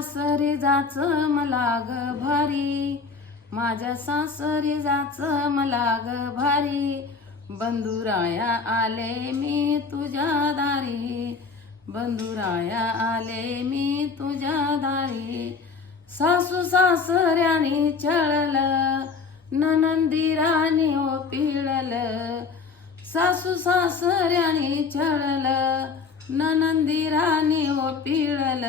सासरी जाच मला ग भारी, माझ्या सासरी जाच मला ग भारी. बंधुराया आले मी तुझ्या दारी, बंधुराया आले मी तुझ्या दारी. सासू सासऱ्यानी छळल, ननंदीरानी ओ पिळल. सासू सासऱ्यानी छळल, ननंदीरानी ओ पिळल.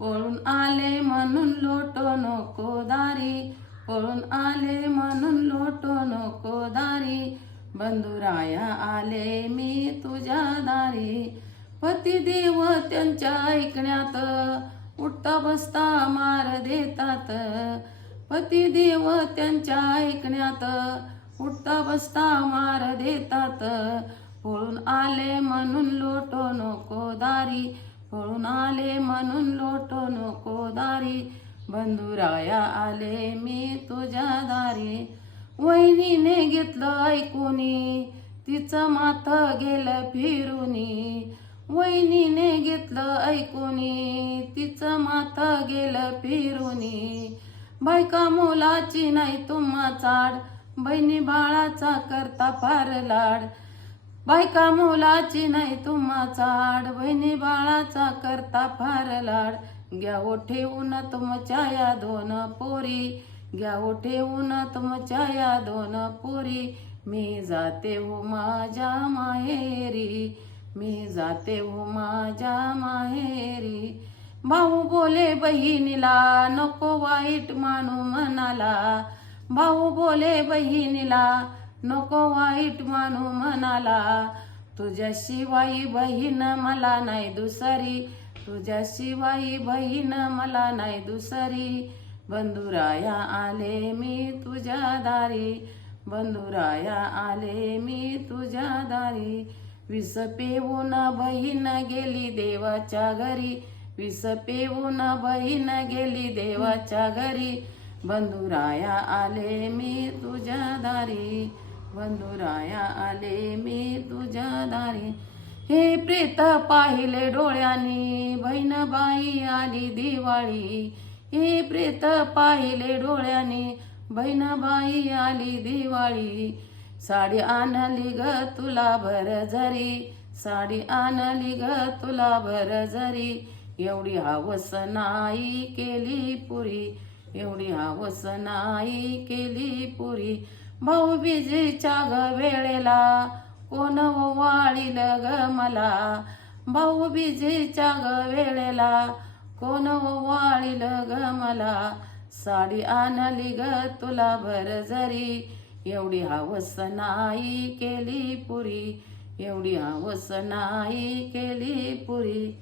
पळून आले म्हणून लोटो नको दारी, पळून आले म्हणून लोटो नको दारी. बंधुराया आले मी तुझ्या दारी. पतिदेव त्यांच्या ऐकण्यात उठता बसता मार देतात. पतिदेव त्यांच्या ऐकण्यात उठता बसता मार देतात. पळून आले म्हणून लोटो नको दारी, पळून आले म्हणून लोटो नको दारी. बंधुराया आले मी तुझ्या दारी. वहिनीने घेतलं ऐकूनी, तिचं माथ गेलं फिरूनी. वहिनीने घेतलं ऐकूनी, तिचं माथ गेलं फिरूनी. बायका मुलाची नाही तुम्हा चाड, बहिणी बाळाचा करता फार लाड. बायका मुलाची नाही तुम्हा चाड, बहिणी बाळाचा करता फार लाड. घ्या ओ ठेवून तुमच्या या दोन पोरी, घ्या ओ ठेवून तुमच्या या दोन पोरी. मी जाते हो माझ्या माहेरी, मी जाते हो माझ्या माहेरी. भाऊ बोले बहिणीला नको वाईट मानू मनाला, भाऊ बोले बहिणीला नको वाईट मानू मनाला. तुझ्याशिवाय बहीण मला नाही दुसरी, तुझ्याशिवाय बहीण मला नाही दुसरी. बंधुराया आले मी तुझ्या दारी, बंधुराया आले मी तुझ्या दारी. विष पेऊन बहीण गेली देवाच्या घरी, विष पेऊन बहीण गेली देवाच्या घरी. बंधुराया आले मी तुझ्या दारी, बंधुराया आले मी तुझ्या दारी. हे प्रेत पाहिले डोळ्यानी, बहीणबाई आली दिवाळी. हे प्रेत पाहिले डोळ्यानी, बहीणबाई आली दिवाळी. साडी आणली ग तुला भरझरी, साडी आणली ग तुला भरझरी. एवढी हवस नाही केली पुरी, एवढी हवस नाही केली पुरी. भाऊबीजेच्या ग वेळेला कोण वाळील ग मला, भाऊबीजेच्या ग वेळेला कोण वाळील ग मला. साडी आणली ग तुला भरझरी, एवढी हवस नाही केली पुरी, एवढी हवस नाही केली पुरी.